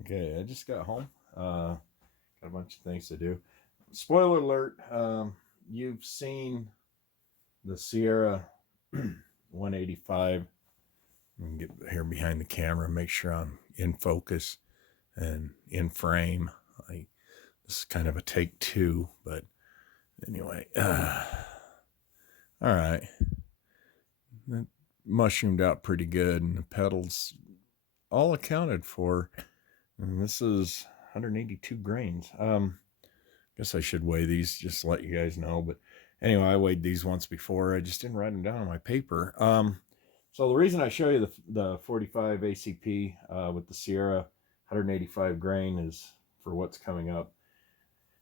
Okay, I just got home. Got a bunch of things to do. Spoiler alert, you've seen the Sierra 185. I can get here behind the camera, make sure I'm in focus and in frame. This is kind of a take two, but anyway. All right. That mushroomed out pretty good, and the pedals all accounted for. And this is 182 grains. Guess I should weigh these just to let you guys know. But anyway, I weighed these once before. I just didn't write them down on my paper. So the reason I show you the 45 ACP with the Sierra 185 grain is for what's coming up.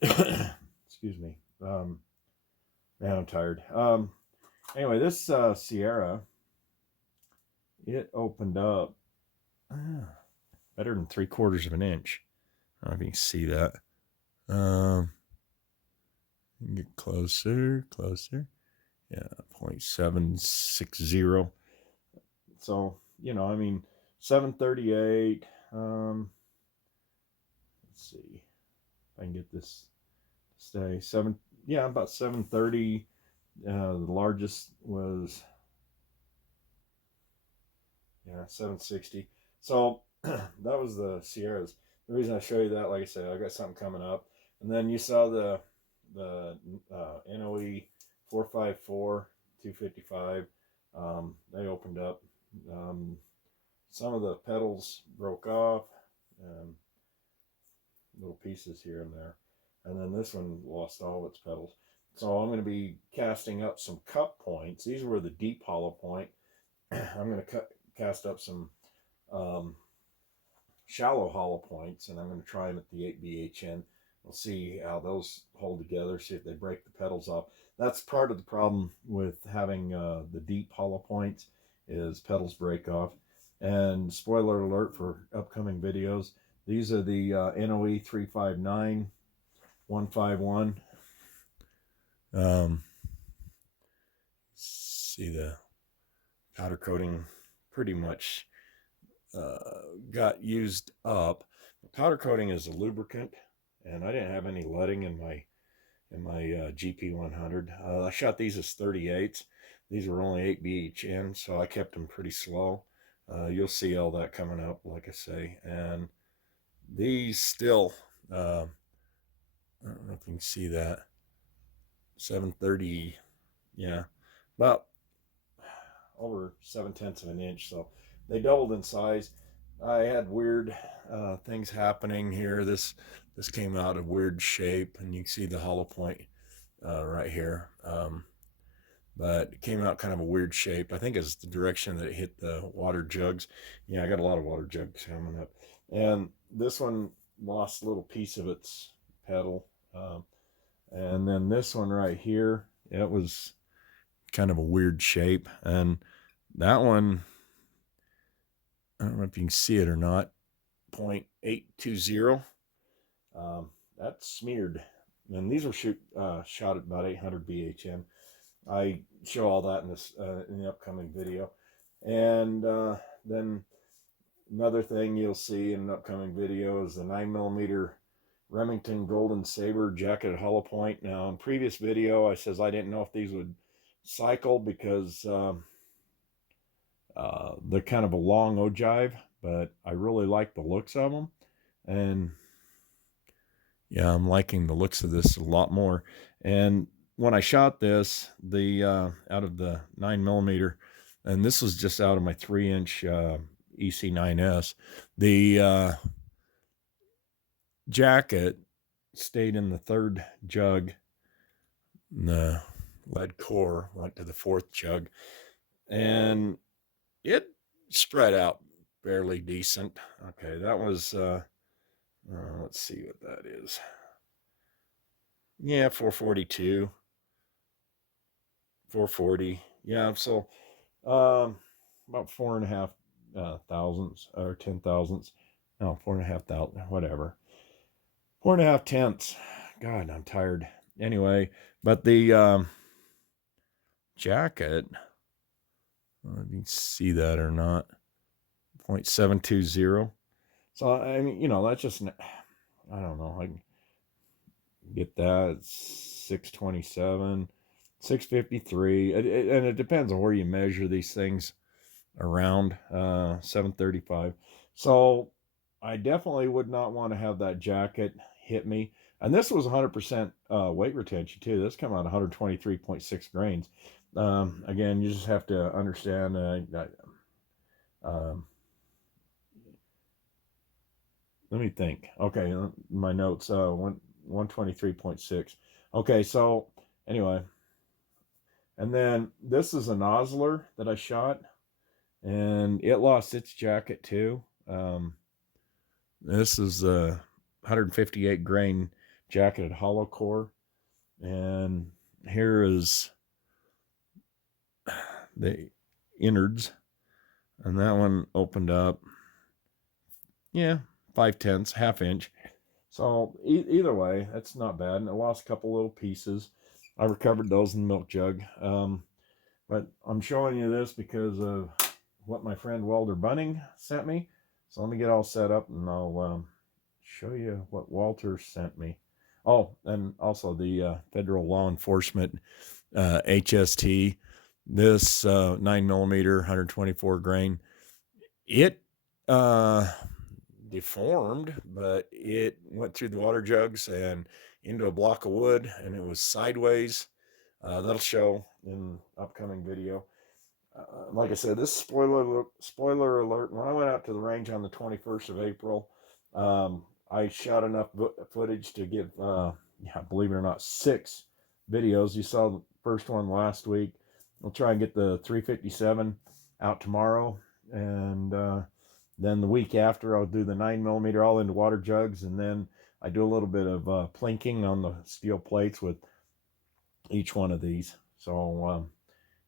Excuse me. Man, I'm tired. Anyway, this Sierra, it opened up better than 3/4 of an inch. I don't know if you can see that. Get closer. Yeah, 0.760. So, I mean, 738. Let's see if I can get this to stay. About 730. The largest was 760. So that was the Sierras. The reason I show you that, like I said, I got something coming up. And then you saw the NOE 454 255. They opened up. Some of the pedals broke off, little pieces here and there. And then this one lost all of its pedals. So I'm going to be casting up some cup points. These were the deep hollow point. I'm going to cast up some shallow hollow points, and I'm going to try them at the 8BHN. We'll see how those hold together, see if they break the pedals off. That's part of the problem with having the deep hollow points is pedals break off. And spoiler alert for upcoming videos, these are the NOE 359 151. See, the powder coating pretty much got used up. Powder coating is a lubricant, and I didn't have any leading in my GP100. I shot these as 38s. These were only 8BHN, so I kept them pretty slow. You'll see all that coming up, like I say. And these still, I don't know if you can see that, 730, yeah, about over 7/10 of an inch. So they doubled in size. I had weird things happening here. This came out of weird shape, and you can see the hollow point right here. But it came out kind of a weird shape. I think it's the direction that it hit the water jugs. Yeah, I got a lot of water jugs coming up. And this one lost a little piece of its pedal. And then this one right here, it was kind of a weird shape. And that one, I don't know if you can see it or not, 0.820. That's smeared. And these were shot at about 800 BHM. I show all that in the upcoming video. And then another thing you'll see in an upcoming video is the 9mm Remington Golden Saber jacketed hollow point. Now, in previous video, I says I didn't know if these would cycle because they're kind of a long ogive, but I really like the looks of them. And yeah, I'm liking the looks of this a lot more. And when I shot this, the out of the 9mm, and this was just out of my 3-inch EC9S, the jacket stayed in the 3rd jug, and the lead core went to the 4th jug, and it spread out fairly decent. Okay, that was let's see what that is. Yeah, 442, 440. Yeah, so about 4.5 thousandths or 10 thousandths. No, 4.5 thousand, whatever. 4.5 tenths. God, I'm tired. Anyway, but the jacket, I don't know if you can see that or not, 0.720. So, I mean, you know, that's just, I don't know. I can get that. It's 627, 653. And it depends on where you measure these things around, 735. So I definitely would not want to have that jacket hit me. And this was 100% weight retention too. This came out 123.6 grains. Again, you just have to understand let me think. Okay, my notes, 123.6. Okay, so anyway, and then this is a nozzler that I shot, and it lost its jacket too. This is a 158 grain jacketed hollow core, and here is the innards, and that one opened up, yeah, 5/10, half inch. So either way, that's not bad. And I lost a couple little pieces. I recovered those in the milk jug. But I'm showing you this because of what my friend Walter Bunning sent me. So let me get all set up and I'll show you what Walter sent me. Oh, and also the federal law enforcement HST. This 9mm, 124 grain. It deformed, but it went through the water jugs and into a block of wood, and it was sideways. That'll show in upcoming video. Like I said, this spoiler alert. When I went out to the range on the 21st of April, I shot enough footage to give, yeah, believe it or not, 6 videos. You saw the first one last week. I'll try and get the 357 out tomorrow, and then the week after, I'll do the 9mm all into water jugs, and then I do a little bit of plinking on the steel plates with each one of these. So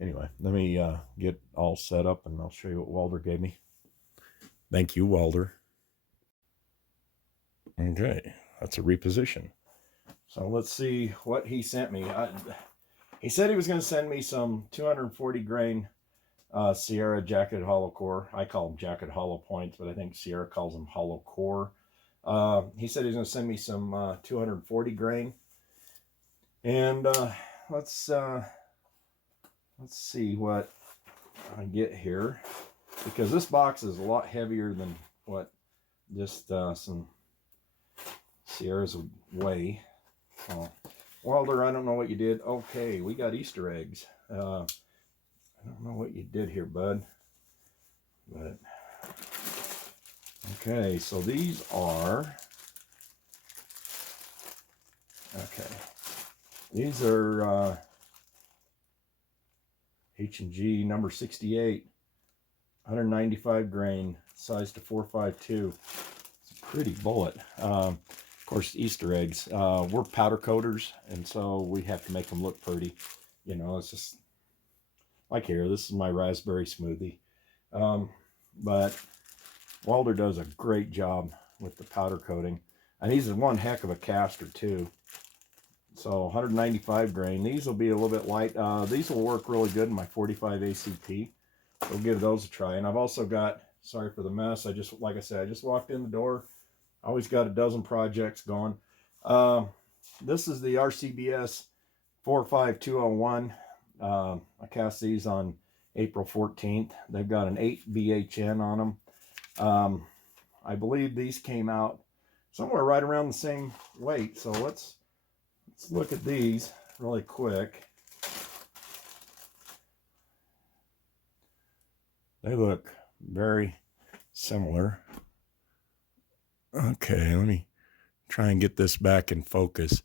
anyway, let me get all set up, and I'll show you what Walter gave me. Thank you, Walter. Okay, that's a reposition. So let's see what he sent me. He said he was going to send me some 240 grain Sierra jacketed hollow core. I call them jacket hollow points, but I think Sierra calls them hollow core. He said he's going to send me some 240 grain. And let's see what I get here, because this box is a lot heavier than what just some Sierras would weigh. Oh, Walter, I don't know what you did. Okay, we got Easter eggs. I don't know what you did here, bud. But okay, so these are, okay, these are H&G number 68, 195 grain, size to 452. It's a pretty bullet. Of course, Easter eggs. We're powder coaters, and so we have to make them look pretty. You know, it's just like here. This is my raspberry smoothie. But Walter does a great job with the powder coating, and he's one heck of a caster too. So 195 grain. These will be a little bit light. These will work really good in my 45 ACP. We'll give those a try. And I've also got, sorry for the mess, like I said, I just walked in the door. I always got a dozen projects going. This is the RCBS 45201. I cast these on April 14th. They've got an 8 BHN on them. I believe these came out somewhere right around the same weight. So let's look at these really quick. They look very similar. Okay, let me try and get this back in focus.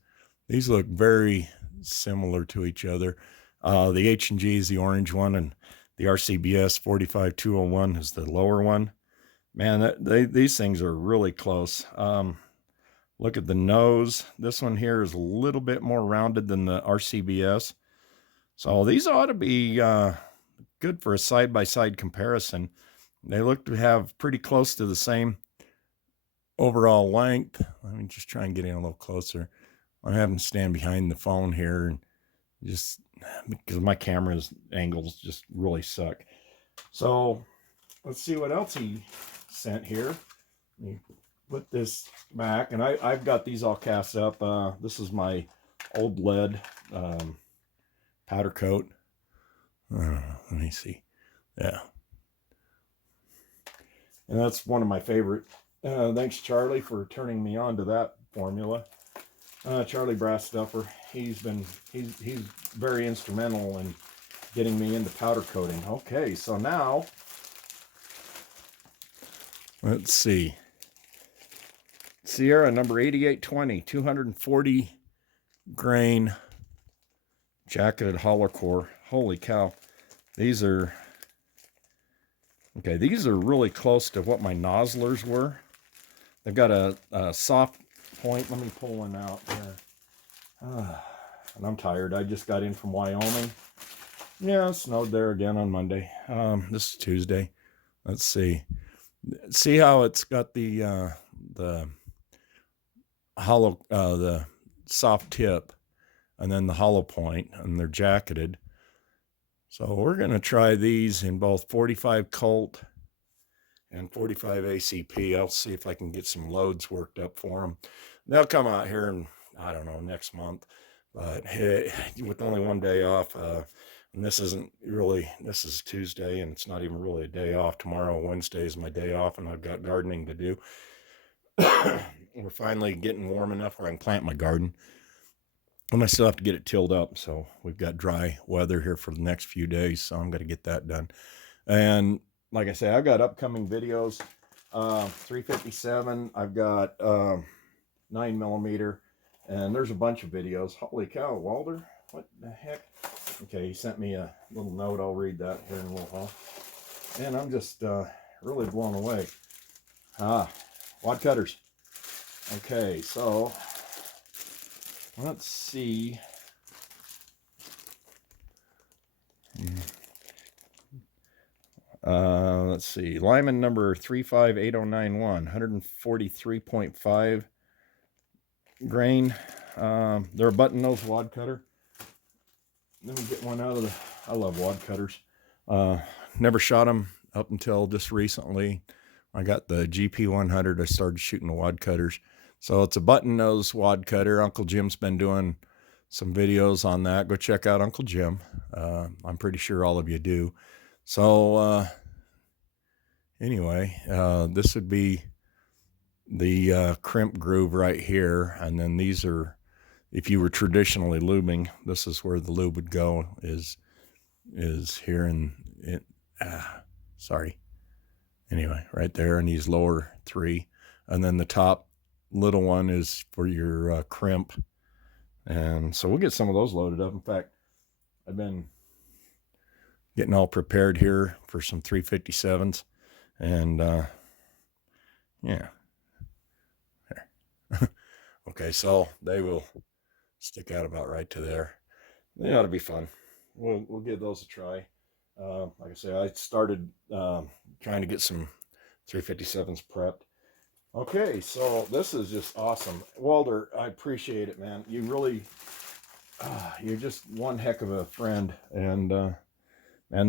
These look very similar to each other. The H&G is the orange one, and the RCBS 45201 is the lower one. Man, these things are really close. Look at the nose. This one here is a little bit more rounded than the RCBS. So these ought to be good for a side-by-side comparison. They look to have pretty close to the same overall length. Let me just try and get in a little closer. I'm having to stand behind the phone here, and just because my camera's angles just really suck. So let's see what else he sent here. Let me put this back, and I've got these all cast up. This is my old lead powder coat. Let me see. Yeah. And that's one of my favorite. Thanks, Charlie, for turning me on to that formula. Charlie Brassstuffer, he's very instrumental in getting me into powder coating. Okay, so now, let's see. Sierra number 8820, 240 grain jacketed hollow core. Holy cow. These are really close to what my nozzlers were. They've got a soft point. Let me pull one out there. And I'm tired. I just got in from Wyoming. Yeah, it snowed there again on Monday. This is Tuesday. Let's see. See how it's got the hollow, the soft tip, and then the hollow point, and they're jacketed. So we're going to try these in both 45 Colt and 45 ACP. I'll see if I can get some loads worked up for them. They'll come out here in, I don't know, next month. But hey, with only one day off, and this is Tuesday, and it's not even really a day off. Tomorrow, Wednesday, is my day off, and I've got gardening to do. We're finally getting warm enough where I can plant my garden. And I still have to get it tilled up, so we've got dry weather here for the next few days, so I'm going to get that done. And like I say, I've got upcoming videos, 357, I've got 9mm, and there's a bunch of videos. Holy cow, Walter, what the heck? Okay, he sent me a little note. I'll read that here in a little while. And I'm just really blown away. Wad cutters. Okay, so let's see. Let's see. Lyman number 358091, 143.5 grain. They're a button nose wad cutter. Let me get one out of the. I love wad cutters. Never shot them up until just recently. I got the GP100. I started shooting the wad cutters. So it's a button nose wad cutter. Uncle Jim's been doing some videos on that. Go check out Uncle Jim. I'm pretty sure all of you do. So anyway, this would be the crimp groove right here. And then these are, if you were traditionally lubing, this is where the lube would go, is here in it. Sorry. Anyway, right there in these lower three. And then the top little one is for your crimp. And so we'll get some of those loaded up. In fact, I've been getting all prepared here for some 357s. And yeah. There. Okay, so they will stick out about right to there. They ought to be fun. We'll give those a try. Like I say, I started trying to get some 357s prepped. Okay, so this is just awesome. Walter, I appreciate it, man. You really, you're just one heck of a friend. And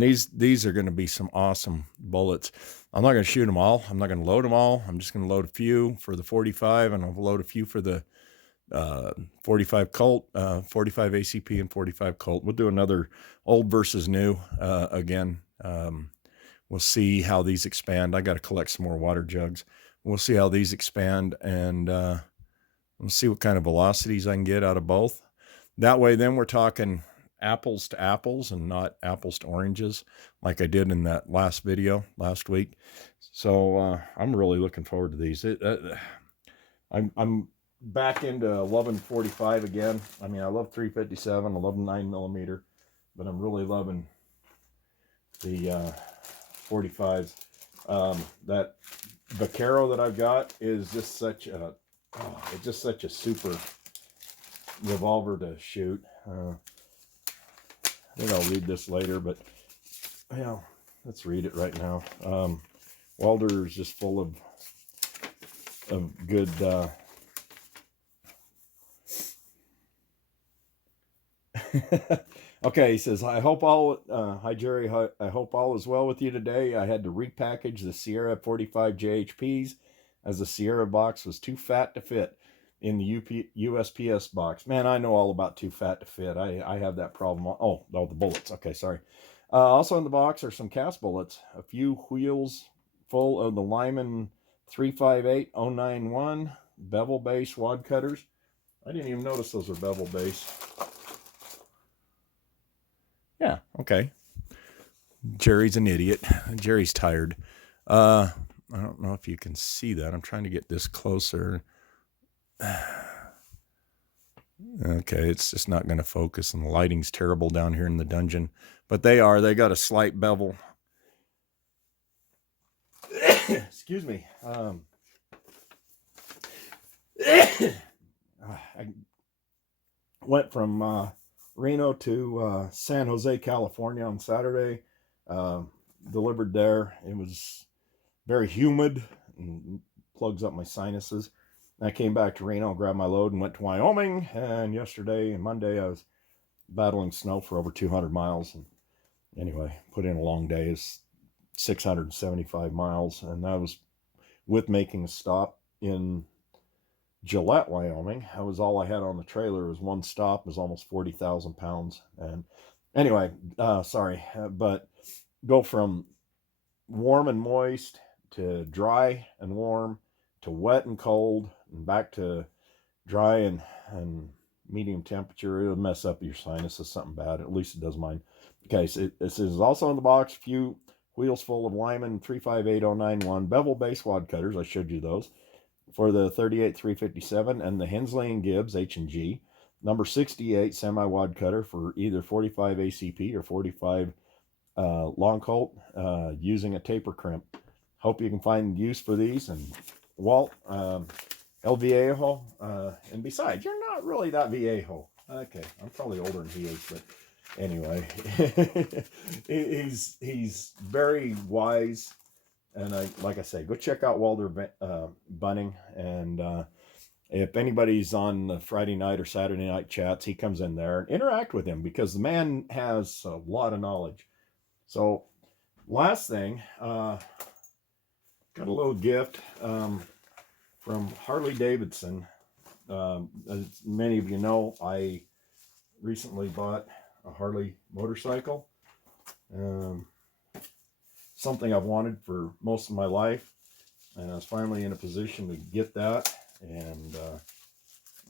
these are going to be some awesome bullets. I'm not going to shoot them all. I'm not going to load them all. I'm just going to load a few for the 45, and I'll load a few for the 45 Colt, 45 ACP, and 45 Colt. We'll do another old versus new again. We'll see how these expand. I got to collect some more water jugs. We'll see how these expand, and we'll see what kind of velocities I can get out of both. That way, then we're talking apples to apples and not apples to oranges like I did in that last video last week. So I'm really looking forward to these. I'm back into loving 45 again. I mean, I love 357, I love 9mm, but I'm really loving the 45s. That Vaquero that I've got is just such a, it's just such a super revolver to shoot. I think I'll read this later, but yeah, let's read it right now. Walter is just full of good okay, he says, I hope all, hi Jerry, I hope all is well with you today. I had to repackage the Sierra 45 JHPs as the Sierra box was too fat to fit in the USPS box. Man, I know all about too fat to fit. I have that problem. Oh, the bullets. Okay, sorry. Also in the box are some cast bullets, a few wheels full of the Lyman 358091 bevel base wad cutters. I didn't even notice those are bevel base. Yeah, okay. Jerry's an idiot. Jerry's tired. I don't know if you can see that. I'm trying to get this closer. Okay, it's just not going to focus, and the lighting's terrible down here in the dungeon. But they got a slight bevel. Excuse me. I went from Reno to San Jose, California on Saturday. Delivered there. It was very humid and plugs up my sinuses. I came back to Reno, grabbed my load, and went to Wyoming. And yesterday and Monday, I was battling snow for over 200 miles. And anyway, put in a long day. It's 675 miles. And that was with making a stop in Gillette, Wyoming. That was all I had on the trailer. It was one stop. It was almost 40,000 pounds. And anyway, but go from warm and moist to dry and warm to wet and cold and back to dry and medium temperature. It'll mess up your sinuses something bad. At least it does mine. Okay, so this is also in the box. A few wheels full of Lyman 358091 bevel base wad cutters. I showed you those for the 38-357 and the Hensley and Gibbs H&G number 68 semi wad cutter for either 45 ACP or 45 long colt using a taper crimp. Hope you can find use for these. And Walt, El Viejo, and besides, you're not really that viejo. Okay, I'm probably older than he is, but anyway, he's very wise. And like I say, go check out Walter Bunning. And if anybody's on the Friday night or Saturday night chats, he comes in there and interact with him because the man has a lot of knowledge. So last thing, got a little gift from Harley Davidson. As many of you know, I recently bought a Harley motorcycle. Something I've wanted for most of my life, and I was finally in a position to get that. And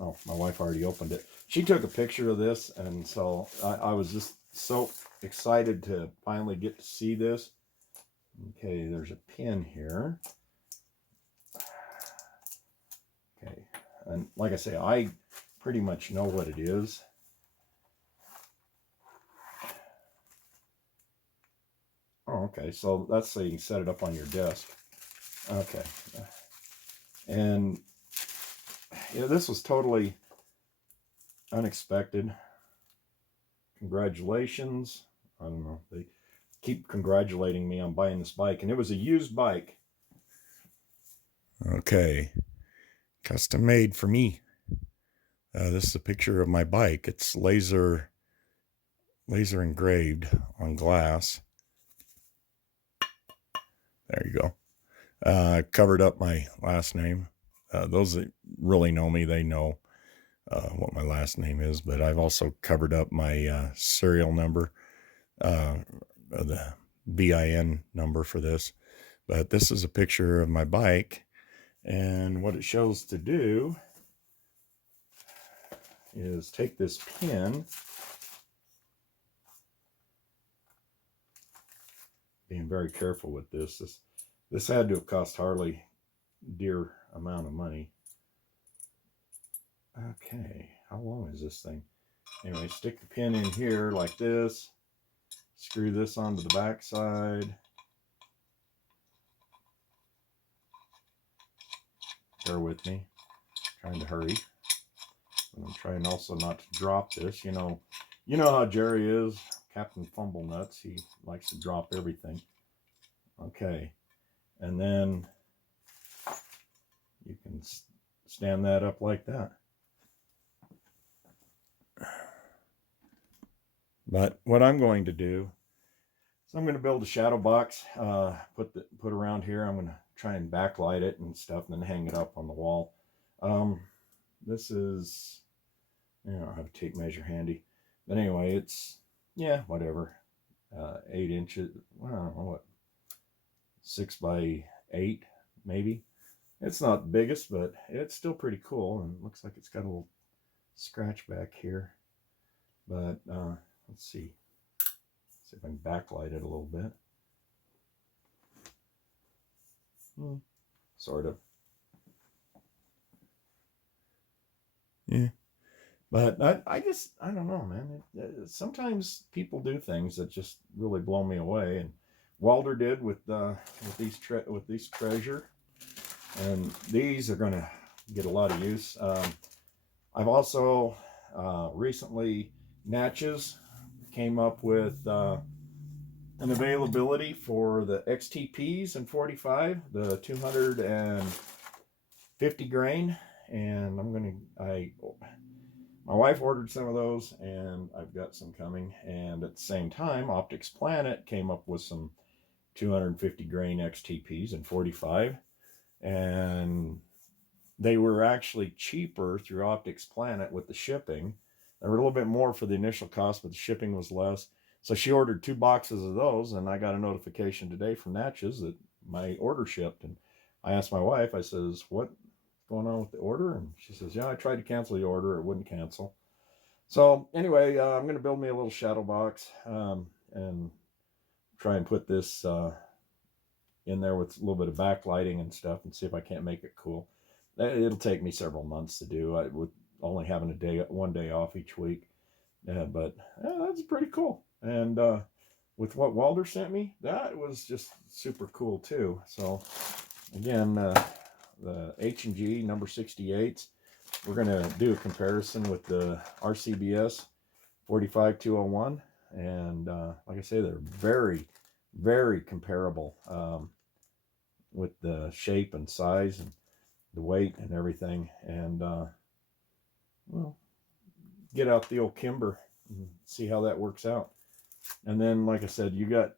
oh, my wife already opened it. She took a picture of this, and so I was just so excited to finally get to see this. Okay, there's a pin here. Okay, and like I say, I pretty much know what it is. Oh, okay, so that's so you can set it up on your desk. Okay, and yeah, this was totally unexpected. Congratulations. I don't know, they keep congratulating me on buying this bike, and it was a used bike. Okay, custom made for me. This is a picture of my bike. It's laser engraved on glass. There you go. Covered up my last name. Those that really know me, they know what my last name is, but I've also covered up my serial number, the BIN number for this. But this is a picture of my bike, and what it shows to do is take this pin, being very careful with this. This had to have cost Harley dear amount of money. Okay, how long is this thing? Anyway, stick the pin in here like this. Screw this onto the back side. Bear with me. I'm trying to hurry. And I'm trying also not to drop this. You know how Jerry is, Captain Fumble Nuts. He likes to drop everything. Okay, and then you can stand that up like that. But what I'm going to do is I'm going to build a shadow box, put around here. I'm going to try and backlight it and stuff, and then hang it up on the wall. This is, I don't have a tape measure handy, but anyway, it's, yeah, whatever, 8 inches, I don't know what, 6 by 8 maybe. It's not the biggest, but it's still pretty cool, and looks like it's got a little scratch back here. But let's see if I can backlight it a little bit. Sort of. Yeah. But I just, I don't know, man. Sometimes people do things that just really blow me away, and Walter did with these treasure, and these are going to get a lot of use. I've also recently, Natchez came up with an availability for the XTPs in 45, the 250 grain, and my wife ordered some of those, and I've got some coming. And at the same time, Optics Planet came up with some 250 grain XTPs in 45, and they were actually cheaper through Optics Planet with the shipping. They were a little bit more for the initial cost, but the shipping was less. So she ordered 2 boxes of those, and I got a notification today from Natchez that my order shipped. And I asked my wife, I says, what's going on with the order? And she says, yeah, I tried to cancel the order. It wouldn't cancel. So anyway, I'm going to build me a little shadow box and try and put this in there with a little bit of backlighting and stuff, and see if I can't make it cool. It'll take me several months to do, with only having one day off each week. But that's pretty cool. And with what Walter sent me, that was just super cool too. So again, the H&G number 68s, we're going to do a comparison with the RCBS 45201. And like I say, they're very, very comparable with the shape and size and the weight and everything. And well, get out the old Kimber and see how that works out. And then, like I said, you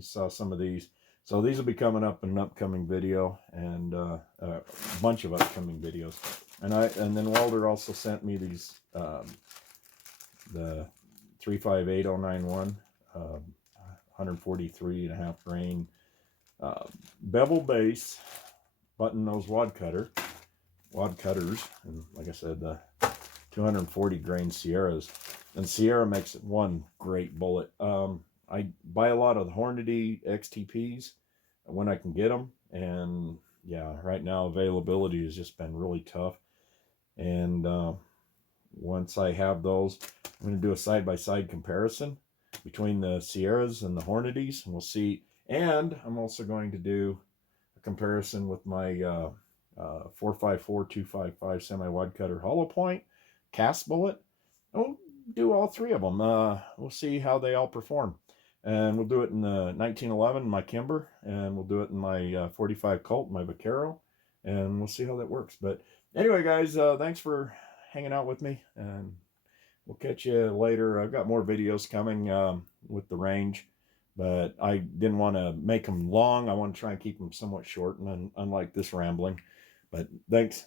saw some of these. So these will be coming up in an upcoming video, and a bunch of upcoming videos. And then Walter also sent me these, the 358091, 143.5 grain bevel base button nose wad cutters, and like I said, the 240 grain Sierras. And Sierra makes one great bullet. I buy a lot of the Hornady XTPs when I can get them, and yeah, right now availability has just been really tough. And once I have those, I'm going to do a side-by-side comparison between the Sierras and the Hornadys, and we'll see. And I'm also going to do a comparison with my 454-255 semi-wide cutter hollow point cast bullet. We'll do all 3 of them. We'll see how they all perform. And we'll do it in the 1911, my Kimber, and we'll do it in my 45 Colt, my Vaquero, and we'll see how that works. But anyway, guys, thanks for hanging out with me, and we'll catch you later. I've got more videos coming with the range, but I didn't want to make them long. I want to try and keep them somewhat short, and unlike this rambling. But thanks.